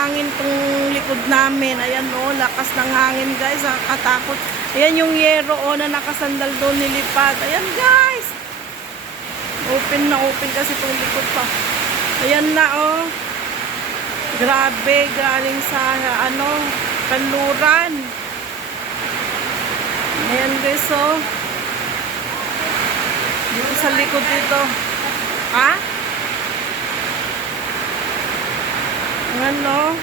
hangin tong likod namin. Ayan o, lakas ng hangin guys. Nakakatakot. Ayan yung yero o na nakasandal doon nilipad. Ayan guys. Open na open kasi tong likod pa. Ayan na o. Grabe, galing sa kanluran. Ayan guys o. Dito sa likod dito. Ha? Ano?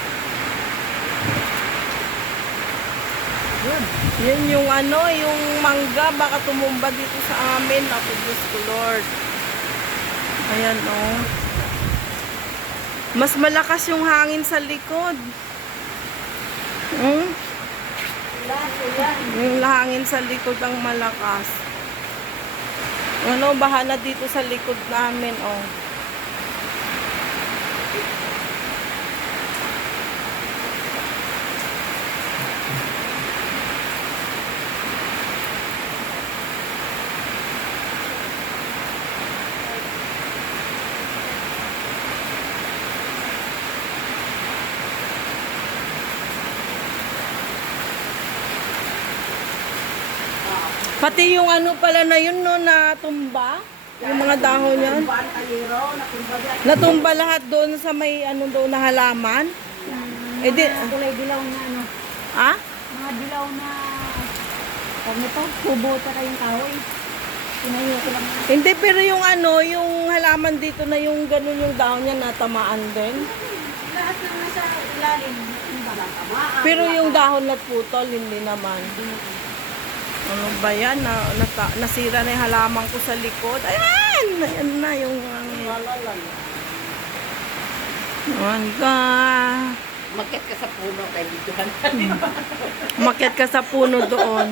Yan yung yung mangga baka tumumba dito sa amin. Ako, Diyos ko Lord. Ayan oh. Mas malakas yung hangin sa likod. Yung hangin sa likod ang malakas. Ano, baha na dito sa likod namin oh. Pati yung pala na yun no, na tumba. Yung mga dahon yan. Natumba lahat doon sa may doon na halaman. Eh di, kulay dilaw na ha? Mga dilaw na ito, tubo ta kayong kahoy. Tinayo ko lang. Hindi, pero yung yung halaman dito na yung ganun yung dahon niya natamaan din. Lahat na nasa ilalim. Pero yung dahon na putol, hindi naman. Ano ba yan? Nasira na yung halaman ko sa likod. Ayan! Ayan na yung hangga. Makyat ka sa puno kay Bijuan. Makyat ka sa puno doon.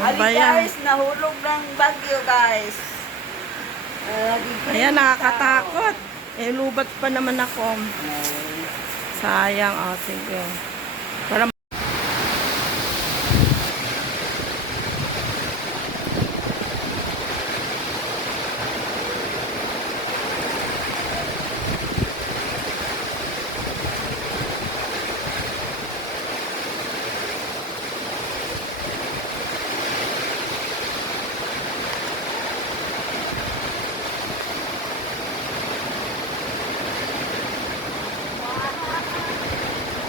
Ano ba yan? Guys, nahulog ng bagyo guys. Ayan, nakakatakot. Eh, lubat pa naman ako. Sayang. Oh, sige. Para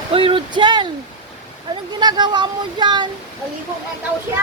Uy, Ruchel! Anong ginagawa mo dyan? Naligo nga daw siya.